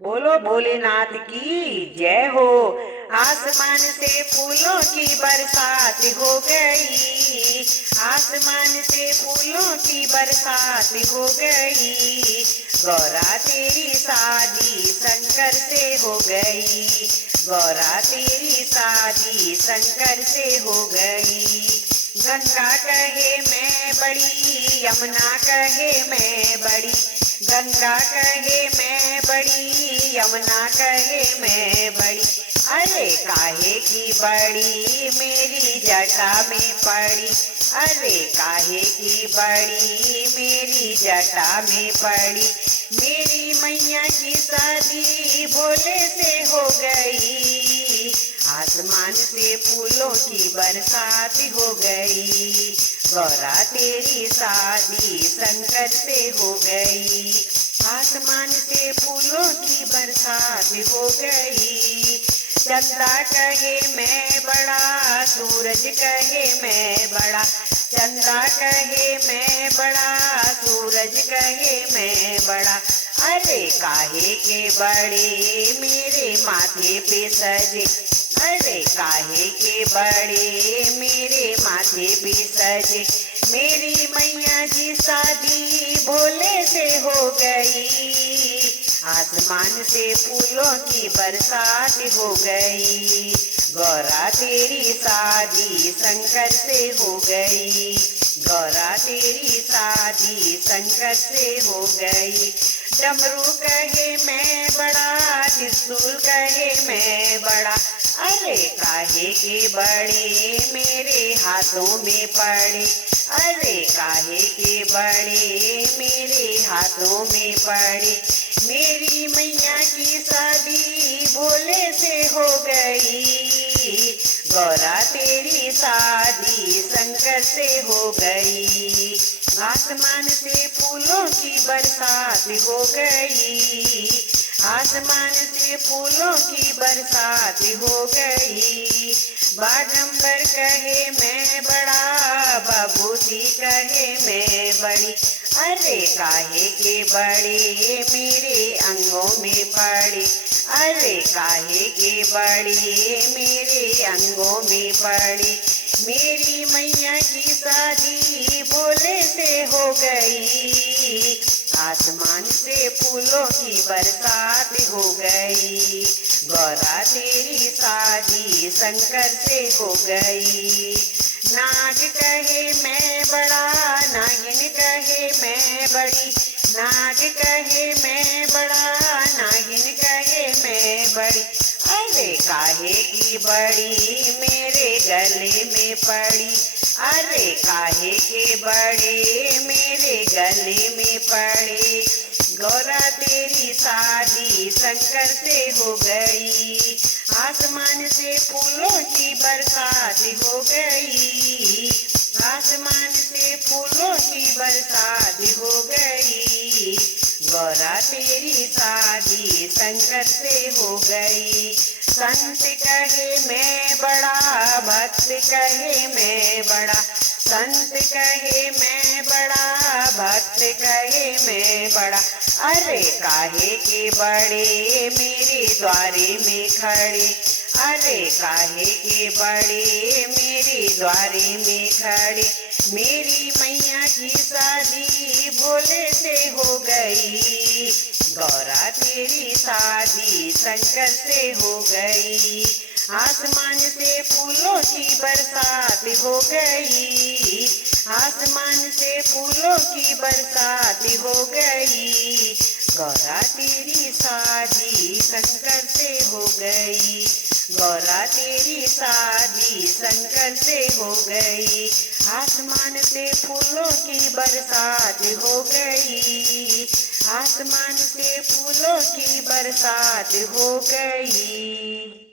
बोलो भोलेनाथ की जय हो। आसमान से फूलों की बरसात हो गई, आसमान से फूलों की बरसात हो गई। गौरा तेरी शादी शंकर से हो गई, गौरा तेरी शादी शंकर से हो गई। गंगा कहे मैं बड़ी, यमुना कहे मैं बड़ी, गंगा कहे मैं बड़ी, यमुना कहे मैं बड़ी। अरे काहे की बड़ी मेरी जटा में पड़ी, अरे काहे की बड़ी मेरी जटा में पड़ी। मेरी मैया की शादी भोले से हो गई, आसमान से फूलों की बरसात हो गई। गौरा तेरी शादी शंकर से हो गई, आसमान से फूलों की बरसात हो गई। चंदा कहे मैं बड़ा, सूरज कहे मैं बड़ा, चंदा कहे मैं बड़ा, सूरज कहे मैं बड़ा। अरे काहे के बड़े मेरे माथे पे सजे, अरे काहे के बड़े मेरे माथे पे सजे। मेरी मैया की शादी भोले से हो गई, आसमान से फूलों की बरसात हो गई। गौरा तेरी शादी शंकर से हो गई, गौरा तेरी शादी शंकर से हो गई। डमरू कहे मैं बड़ा, त्रिशूल कहे मैं बड़ा। अरे काहे के बड़े मेरे हाथों में पड़े, अरे काहे के बड़े मेरे हाथों में पड़े। मेरी मैया की शादी भोले से हो गई, गौरा तेरी शादी शंकर से हो गई। आसमान से फूलों की बरसात हो गई, आसमान से फूलों की बरसात हो गई। बागंबर कहे मैं बड़ा, बबूती कहे मैं बड़ी। अरे काहे के बड़े मेरे अंगों में पड़े, अरे काहे के बड़े मेरे अंगों में पड़े। मेरी मैया की शादी भोले से हो गई, आसमान से फूलों की बरसात हो गई। गौरा तेरी शादी शंकर से हो गई। नाग कहे मैं बड़ा, नागिन कहे मैं बड़ी, नाग कहे मैं बड़ा, नागिन कहे मैं बड़ी। अरे काहे की बड़ी मेरे गले में पड़ी, अरे काहे के बड़े मेरे गले में पड़े। गौरा तेरी शादी शंकर से हो गई, आसमान से फूलों की बरसात हो गई, आसमान से फूलों की बरसात हो गई। गौरा तेरी शादी शंकर से हो गई। संत कहे मैं बड़ा, भक्त कहे मैं बड़ा, संत कहे मैं बड़ा, भक्त कहे मैं बड़ा। अरे काहे के बड़े मेरे द्वारे में खड़े, अरे काहे के बड़े मेरे द्वारे में खड़े। मेरी मैया की शादी भोले से हो गई, गौरा तेरी शादी शंकर से हो गई। आसमान से फूलों की बरसात हो गई, आसमान से फूलों की बरसात हो गई। गौरा तेरी शादी शंकर से हो गई, गौरा तेरी शादी शंकर से हो गई। आसमान से फूलों की बरसात हो गई, आसमान से फूलों की बरसात हो गई।